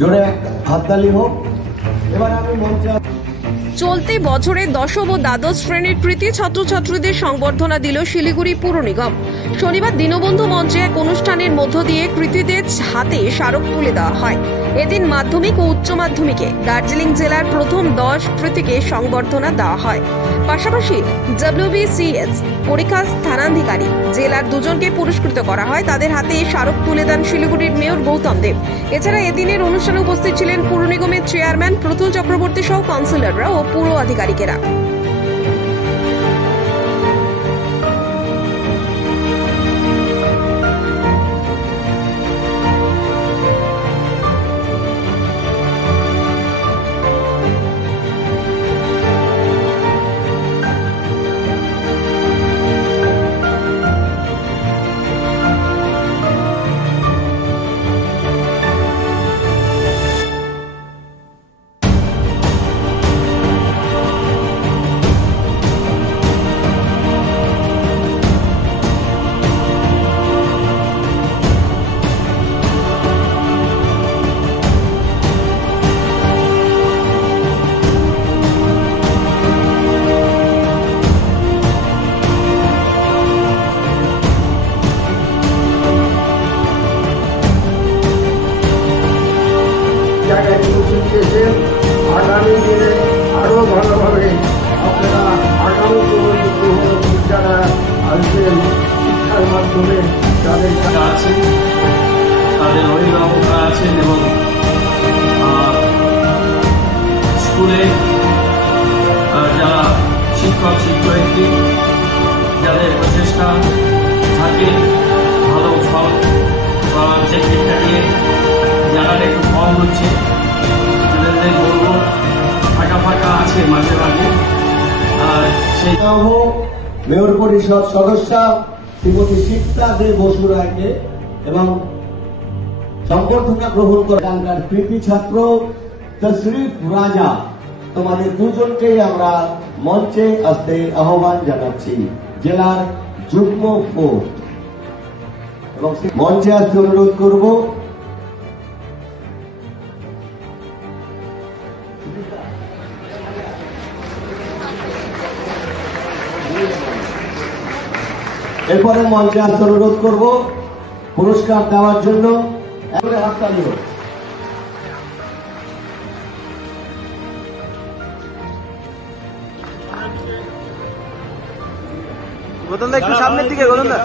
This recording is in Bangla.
জোরে হাততালি হোক। এবার আমি মঞ্চে চলতি বছরে দশম ও দ্বাদশ শ্রেণীর কৃতি ছাত্রছাত্রীদের সংবর্ধনা দিল শিলিগুড়ি পুর নিগম। শনিবার দীনবন্ধু মঞ্চে এক অনুষ্ঠানের মধ্য দিয়ে কৃতীদের হাতে স্মারক তুলে দেওয়া হয়। এদিন মাধ্যমিক ও উচ্চ মাধ্যমিকে দার্জিলিং জেলার প্রথম 10 কৃতীকে সংবর্ধনা দেওয়া হয়। পাশাপাশি WBCS পরীক্ষা স্থানাধিকারী জেলার 2 জনকে পুরস্কৃত করা হয়। তাদের হাতে স্মারক তুলে দেন শিলিগুড়ির মেয়র গৌতম দেব। এছাড়া এদিনের অনুষ্ঠানে উপস্থিত ছিলেন পুর নিগমের চেয়ারম্যান প্রতুল চক্রবর্তী সহ কাউন্সিলররা ও পুর আধিকারিকেরা। আগামী দিনে আরো ভালোভাবে আপনারা আগামী যারা আসবেন শিক্ষার মাধ্যমে যাদের আছেন তাদের অভিভাবকরা আছেন এবং স্কুলে যারা শিক্ষক শিক্ষয়িত্রী যাদের প্রচেষ্টা থাকে ভালো ফল পাওয়ার যে শিক্ষা নিয়ে যারা একটু কম হচ্ছে বলবো ফাঁকা ফাঁকা আছে মাঝে মাঝে। সেই মেয়র পরিষদ সদস্যা শ্রীমতী শিপ্রা দে বসু রায়কে এবং সংবর্ধনা গ্রহণ করার কৃতি ছাত্র তশরিফ রাজা, তোমাদের 2 জনকেই আমরা মঞ্চে আসতে আহ্বান জানাচ্ছি। জেলার যুগ্ম কোর্ট এবং মঞ্চে আসতে অনুরোধ করব। এরপরে মঞ্চে আসতে অনুরোধ করব পুরস্কার দেওয়ার জন্য। হাততালি হোক। গৌতম দা একটু সামনের দিকে, গৌতম দা।